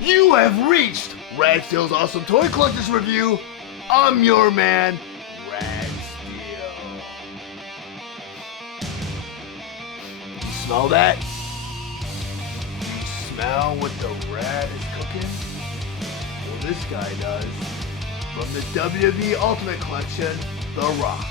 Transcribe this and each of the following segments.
You have reached Rad Steele's Awesome Toy Collectors Review. I'm your man, Rad Steele. You smell that? You smell what the Rad is cooking? Well, this guy does. From the WWE Ultimate Collection, The Rock.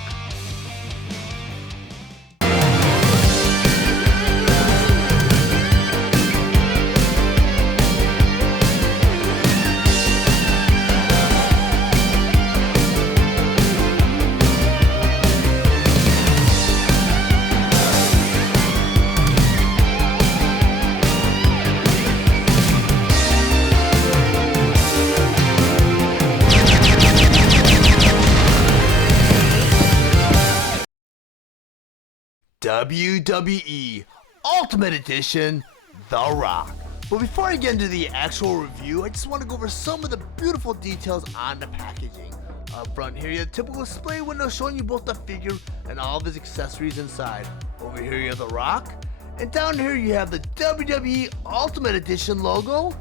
WWE Ultimate Edition, The Rock. But before I get into the actual review, I just want to go over some of the beautiful details on the packaging. Up front here, you have a typical display window showing you both the figure and all of his accessories inside. Over here, you have The Rock. And down here, you have the WWE Ultimate Edition logo.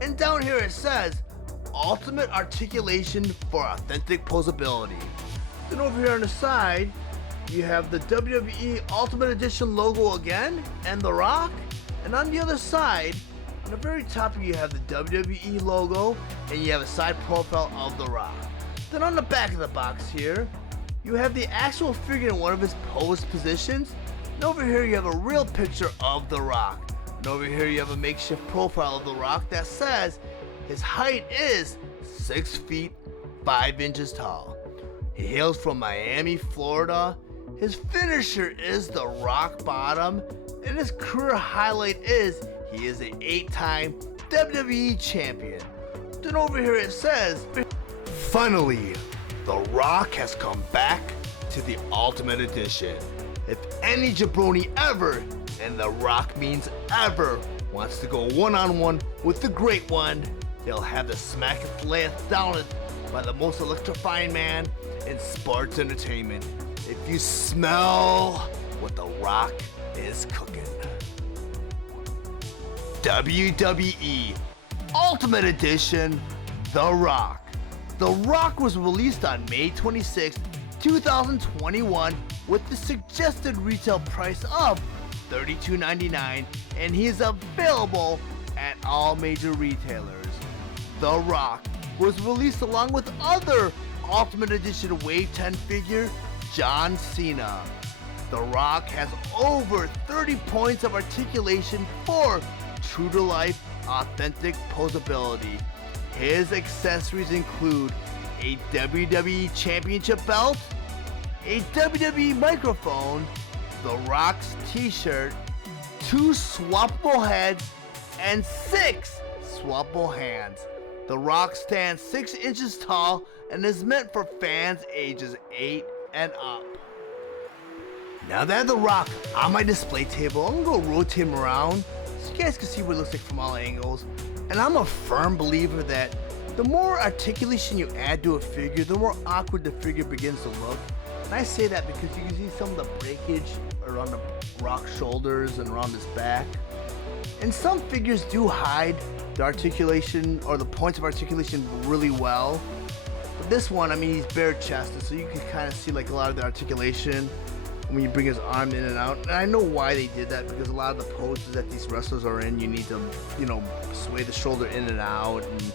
And down here, it says, Ultimate Articulation for Authentic Posability. Then over here on the side, you have the WWE Ultimate Edition logo again, and The Rock. And on the other side, on the very top, you have the WWE logo, and you have a side profile of The Rock. Then on the back of the box here, you have the actual figure in one of his posed positions. And over here, you have a real picture of The Rock. And over here, you have a makeshift profile of The Rock that says his height is 6 feet 5 inches tall. He hails from Miami, Florida. His finisher is the rock bottom, and his career highlight is he is an 8-time WWE champion. Then over here it says, finally, The Rock has come back to the Ultimate Edition. If any jabroni ever, and The Rock means ever, wants to go one-on-one with the Great One, they'll have the smacketh layeth downeth by the most electrifying man in sports entertainment. If you smell what The Rock is cooking. WWE Ultimate Edition, The Rock. The Rock was released on May 26, 2021 with the suggested retail price of $32.99, and he is available at all major retailers. The Rock was released along with other Ultimate Edition Wave 10 figure John Cena. The Rock has over 30 points of articulation for true-to-life, authentic posability. His accessories include a WWE Championship belt, a WWE microphone, The Rock's t-shirt, 2 swappable heads, and 6 swappable hands. The Rock stands 6 inches tall and is meant for fans ages 8 and up. Now that I have The Rock on my display table, I'm gonna go rotate him around so you guys can see what it looks like from all angles. And I'm a firm believer that the more articulation you add to a figure, the more awkward the figure begins to look. And I say that because you can see some of the breakage around the Rock's shoulders and around his back. And some figures do hide the articulation or the points of articulation really well. But this one, I mean, he's bare chested, so you can kind of see like a lot of the articulation when you bring his arm in and out. And I know why they did that, because a lot of the poses that these wrestlers are in, you need to, sway the shoulder in and out. And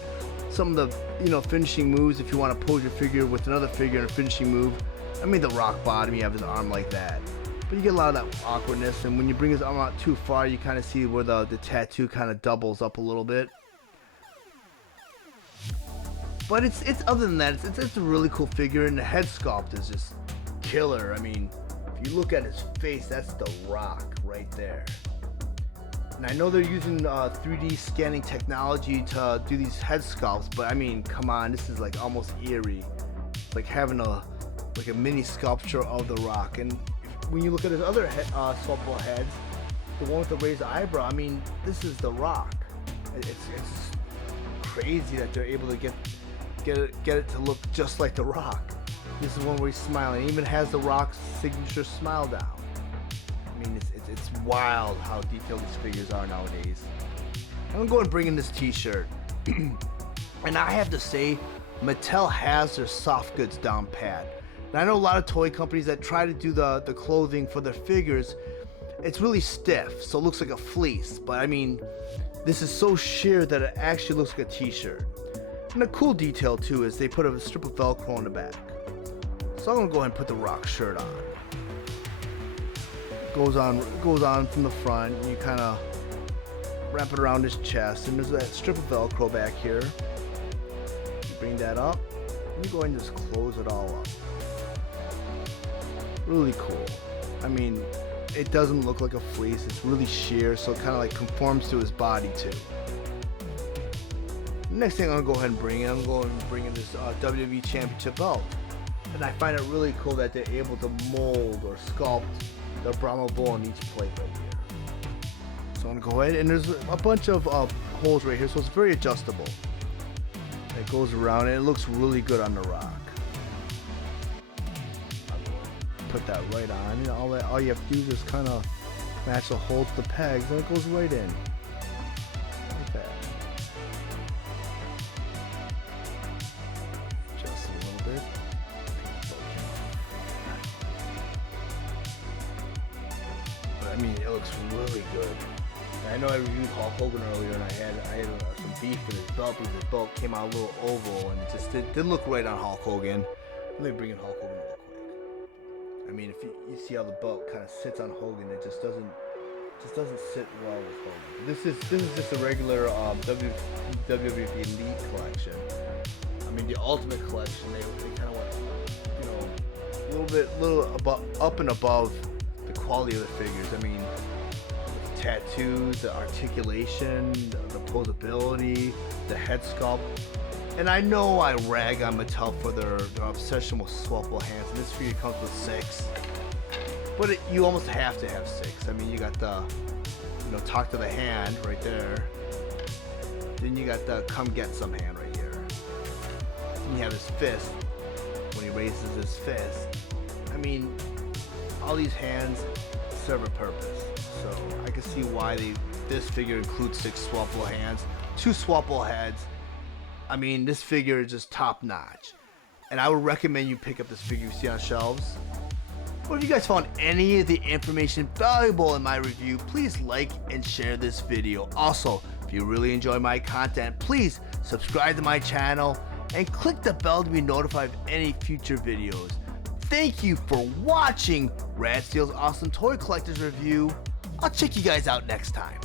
some of the, finishing moves, if you want to pose your figure with another figure in a finishing move. I mean, the Rock bottom, you have his arm like that. But you get a lot of that awkwardness, and when you bring his arm out too far, you kind of see where the tattoo kind of doubles up a little bit. But it's other than that, it's a really cool figure, and the head sculpt is just killer. I mean, if you look at his face, that's The Rock right there. And I know they're using 3D scanning technology to do these head sculpts, but I mean, come on, this is like almost eerie. It's like having a mini sculpture of The Rock. And when you look at his other sculptable heads, the one with the raised eyebrow, I mean, this is The Rock. It's crazy that they're able to get it to look just like The Rock. This is one where he's smiling. It even has The Rock's signature smile down. I mean, it's wild how detailed these figures are nowadays. I'm gonna go and bring in this t-shirt. And I have to say, Mattel has their soft goods down pat. And I know a lot of toy companies that try to do the clothing for their figures, it's really stiff, so it looks like a fleece. But I mean, this is so sheer that it actually looks like a t-shirt. And a cool detail too is they put a strip of Velcro in the back. So I'm gonna go ahead and put the Rock shirt on. Goes on from the front, and you kind of wrap it around his chest, and there's that strip of Velcro back here. You bring that up, and you go ahead and just close it all up. Really cool. I mean, it doesn't look like a fleece, it's really sheer, so it kind of like conforms to his body too. Next thing I'm gonna go ahead and bring in, this WWE Championship belt. And I find it really cool that they're able to mold or sculpt the Brahma Bull on each plate right here. So I'm gonna go ahead, and there's a bunch of holes right here, so it's very adjustable. It goes around, and it looks really good on the Rock. Put that right on, and all you have to do is just kind of match the hole to the pegs, and it goes right in. Like that. Just a little bit. But I mean, it looks really good. And I know I reviewed Hulk Hogan earlier, and I had some beef with his belt because his belt came out a little oval, and it just didn't look right on Hulk Hogan. Let me bring in Hulk Hogan real quick. I mean, if you see how the belt kind of sits on Hogan, it just doesn't sit well with Hogan. This is just a regular WWE Elite collection. I mean, the Ultimate collection, they kind of went, you know, a little up and above the quality of the figures. I mean, the tattoos, the articulation, the posability, the head sculpt. And I know I rag on Mattel for their obsession with swappable hands, and this figure comes with 6. But you almost have to have 6. I mean, you got the, you know, talk to the hand right there. Then you got the come get some hand right here. Then you have his fist, when he raises his fist. I mean, all these hands serve a purpose. So I can see why this figure includes 6 swappable hands, 2 swappable heads. I mean, this figure is just top notch. And I would recommend you pick up this figure you see on shelves. But if you guys found any of the information valuable in my review, please like and share this video. Also, if you really enjoy my content, please subscribe to my channel and click the bell to be notified of any future videos. Thank you for watching Rad Steele's Awesome Toy Collectors Review. I'll check you guys out next time.